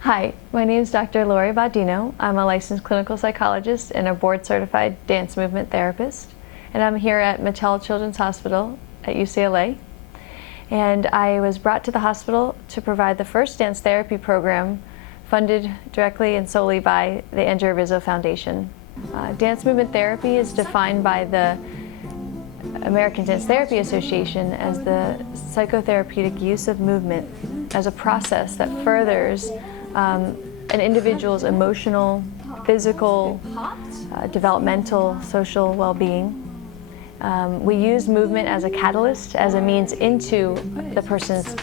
Hi, my name is Dr. Lori Baudino. I'm a licensed clinical psychologist and a board-certified dance movement therapist. And I'm here at Mattel Children's Hospital at UCLA. And I was brought to the hospital to provide the first dance therapy program funded directly and solely by the Andrea Rizzo Foundation. Dance movement therapy is defined by the American Dance Therapy Association as the psychotherapeutic use of movement as a process that furthers an individual's emotional, physical, developmental, social well-being. We use movement as a catalyst, as a means into the person's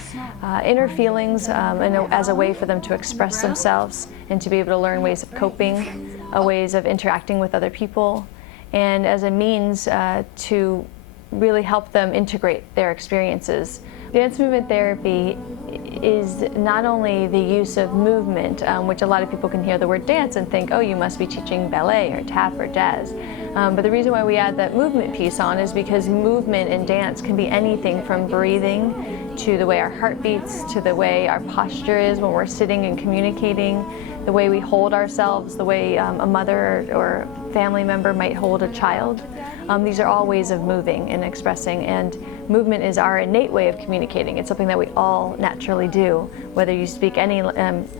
inner feelings, and as a way for them to express themselves and to be able to learn ways of coping, ways of interacting with other people, and as a means to really help them integrate their experiences. Dance movement therapy is not only the use of movement, which a lot of people can hear the word dance and think, oh, you must be teaching ballet or tap or jazz. But the reason why we add that movement piece on is because movement in dance can be anything from breathing to the way our heart beats, to the way our posture is when we're sitting and communicating, the way we hold ourselves, the way a mother or family member might hold a child. These are all ways of moving and expressing, and movement is our innate way of communicating. It's something that we all naturally do. Whether you speak any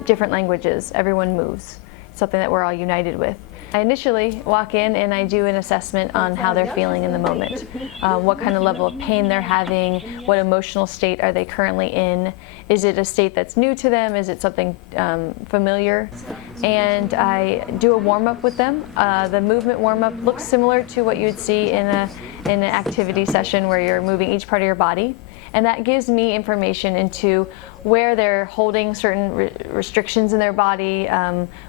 different languages, everyone moves. It's something that we're all united with. I initially walk in and I do an assessment on how they're feeling in the moment. What kind of level of pain they're having, what emotional state are they currently in, is it a state that's new to them, is it something familiar? And I do a warm-up with them. The movement warm-up looks similar to what you would see in an activity session where you're moving each part of your body. And that gives me information into where they're holding certain restrictions in their body,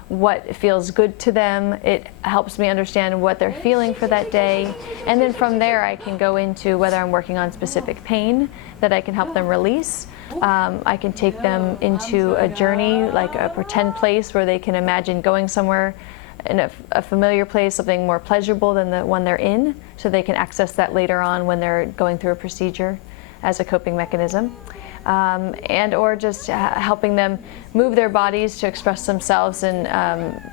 what feels good to them. It helps me understand what they're feeling for that day. And then from there I can go into whether I'm working on specific pain that I can help them release. I can take them into a journey, like a pretend place where they can imagine going somewhere in a familiar place, something more pleasurable than the one they're in, so they can access that later on when they're going through a procedure as a coping mechanism, and or just helping them move their bodies to express themselves and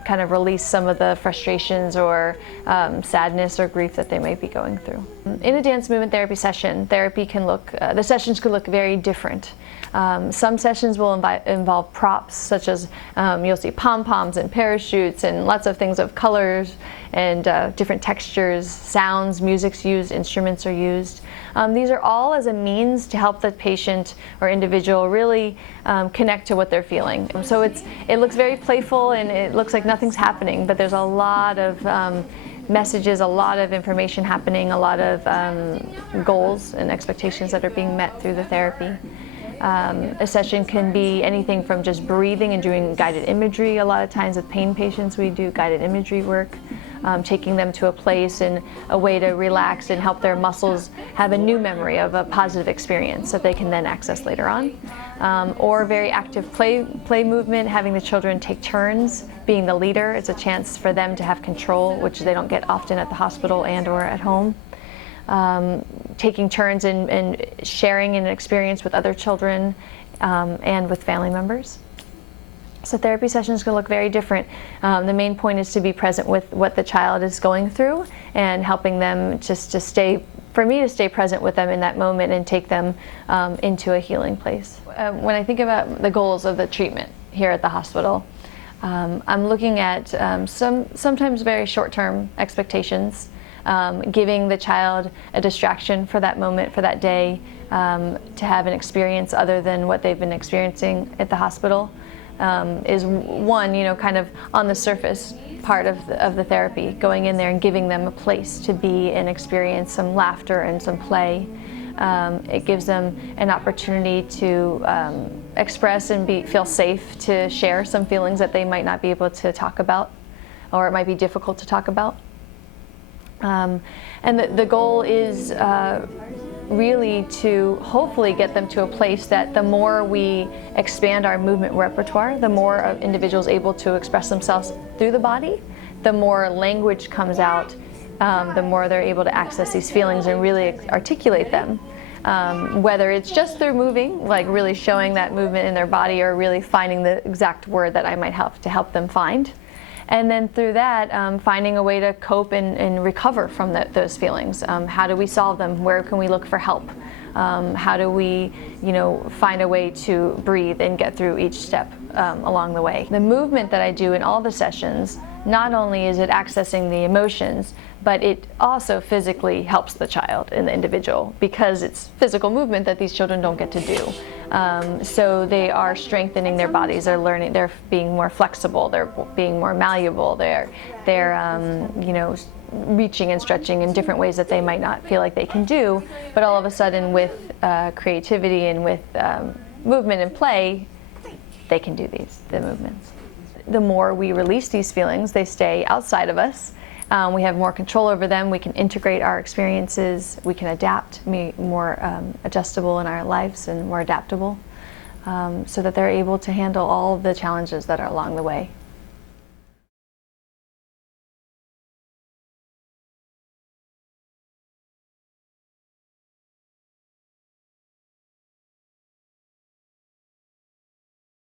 kind of release some of the frustrations or sadness or grief that they might be going through. In a dance movement therapy session, the sessions could look very different. Some sessions will involve props, such as you'll see pom-poms and parachutes and lots of things of colors and different textures, sounds, music's used, instruments are used. These are all as a means to help the patient or individual really connect to what they're feeling. So it looks very playful and it looks like nothing's happening, but there's a lot of messages, a lot of information happening, a lot of goals and expectations that are being met through the therapy. A session can be anything from just breathing and doing guided imagery. A lot of times with pain patients we do guided imagery work, taking them to a place and a way to relax and help their muscles have a new memory of a positive experience that they can then access later on. Or very active play movement, having the children take turns being the leader. It's a chance for them to have control, which they don't get often at the hospital and or at home. Taking turns and sharing an experience with other children and with family members. So therapy sessions can look very different. The main point is to be present with what the child is going through and helping them just to stay present with them in that moment and take them into a healing place. When I think about the goals of the treatment here at the hospital, I'm looking at sometimes very short-term expectations. Giving the child a distraction for that moment, for that day, to have an experience other than what they've been experiencing at the hospital is one, kind of on the surface part of the therapy, going in there and giving them a place to be and experience some laughter and some play. It gives them an opportunity to express and feel safe to share some feelings that they might not be able to talk about, or it might be difficult to talk about. And the goal is really to hopefully get them to a place that the more we expand our movement repertoire, the more individuals able to express themselves through the body, the more language comes out, the more they're able to access these feelings and really articulate them. Whether it's just through moving, like really showing that movement in their body, or really finding the exact word that I might have to help them find. And then through that, finding a way to cope and recover from those feelings. How do we solve them? Where can we look for help? How do we, find a way to breathe and get through each step along the way? The movement that I do in all the sessions, not only is it accessing the emotions, but it also physically helps the child and the individual, because it's physical movement that these children don't get to do. So they are strengthening their bodies, they're learning, they're being more flexible, they're being more malleable, they're reaching and stretching in different ways that they might not feel like they can do, but all of a sudden with creativity and with movement and play, they can do the movements. The more we release these feelings, they stay outside of us. We have more control over them, we can integrate our experiences, we can adapt, be more adjustable in our lives and more adaptable, so that they're able to handle all the challenges that are along the way.